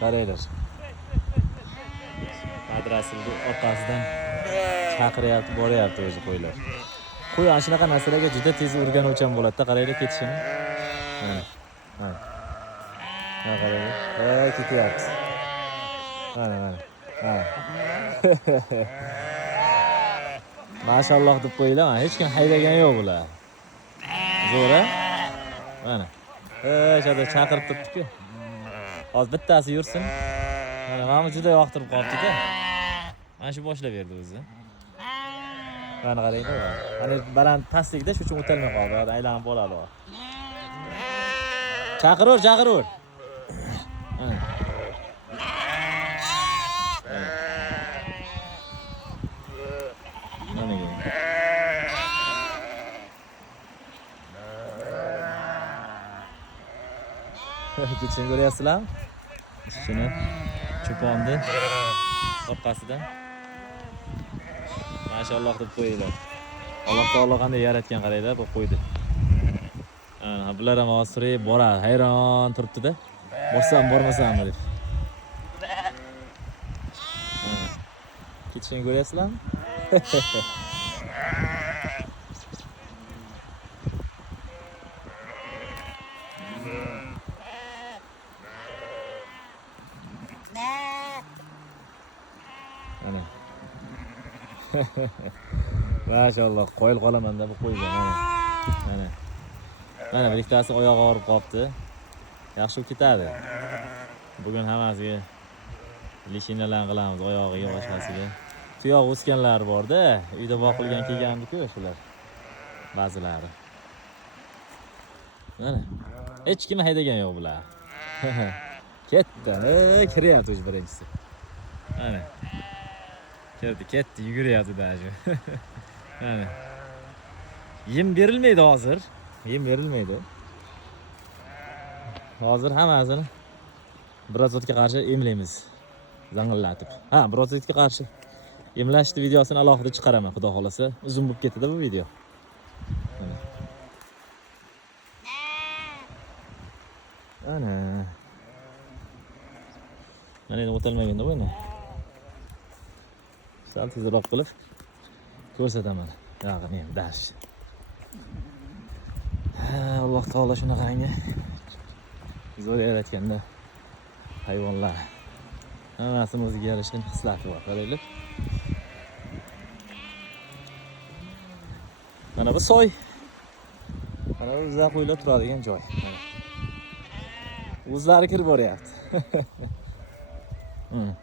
Qaranglar. Madrasning orqasidan chaqiryapti, boryapti o'zi qo'ylar. Qo'y ana shunaqa narsalarga juda tez o'rganuvchan bo'ladi-da, qaranglar ketishini. Mana. Mana. Mana qaranglar. Ketyapti. Mana. Mashalloh deb qo'yinglar, hech kim haydagan yo'q bular. Zo'r-a? Mana. Shada chaqirib turibdi-ku. Hozir bittasi yursin. Mana meni juda yoqtirib qolibdi-da. Mana shu boshlab berdi o'zi. Mana qaranglar. Mana baland pastlikda shu uchun o'tolmay qoldi. Aylanib bo'ladi. Chaqiraver. Ketishini ko'ryapsizlarmi? Shuni cho'ponni orqasidan. Mashalloh deb qo'yinglar. Alloh taolo qanday yaratgan qaranglar bu qo'ydi. Ana bular ham hozir boradi, hayron turibdi-da. Borsam bormasammi deb. Ketishini ko'ryapsizlarmi? Ana. Mashalloh, qo'yil qolaman-da bu qo'yga mana. Mana bir ikkitasi oyog'i og'rib qolibdi. Yaxshi ketadi. Bugun hammasiga lishinalarni qilamiz, oyog'iga boshqasiga. Tuyoq o'sganlar bor-da, uyda boqilgan kelgandi-ku shular. Ba'zilari. Mana. Hech kim haydagan yo'q bular. Ketdi, kiryapti o'zi birinchisi. Mana. Ketdi, yuguryapti daji. Mana. Yem berilmaydi hozir. Yem berilmaydi. Hozir hammasini birozotga qarshi emlaymiz. Zangillatib. Ha, birozotga qarshi emlashni videosini alohida chiqaraman, xudo xolasa. Uzun bo'lib ketadi bu video. Ana. Mana endi o'tilmaganda bu endi. Sal tezroq qilib ko'rsataman. Yaqin ham dash. Alloh taolo shunaqangi zo'r yaratganda hayvonlar hammasini o'ziga yarasha xislati bor, qaranglar. Mana bu soy. Mana bu bizlar qo'ylar turadigan joy. O'zlari kirib boryapti. Mana.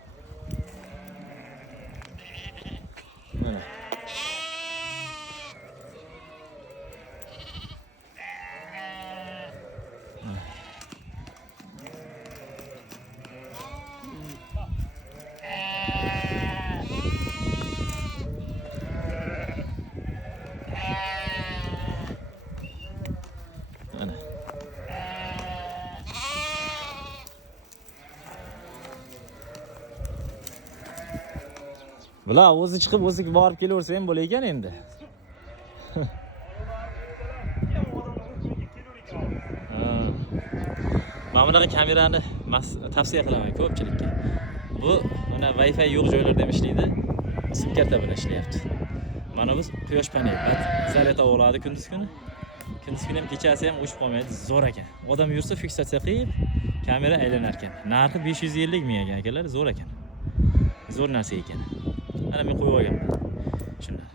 Bular o'zi chiqib o'zi borib kelaversa ham bo'lar ekan endi. Mana bunaqa kamerani tavsiya qilaman ko'pchilikka. Bu mana Wi-Fi yo'q joylarda ham ishlaydi. Sim karta bilan ishlayapti. Mana bu quyosh paneli, zaryad oladi kunduz kuni. Kunduz kuni ham kechasi ham o'chib qolmaydi, zo'r ekan. Odam yursa fiksatsiya qilib, kamera aylanar ekan. Narxi 550 ming ekan akalar, zo'r ekan. Zo'r narsa ekan. Mana men qo'yib olganman. Shunday.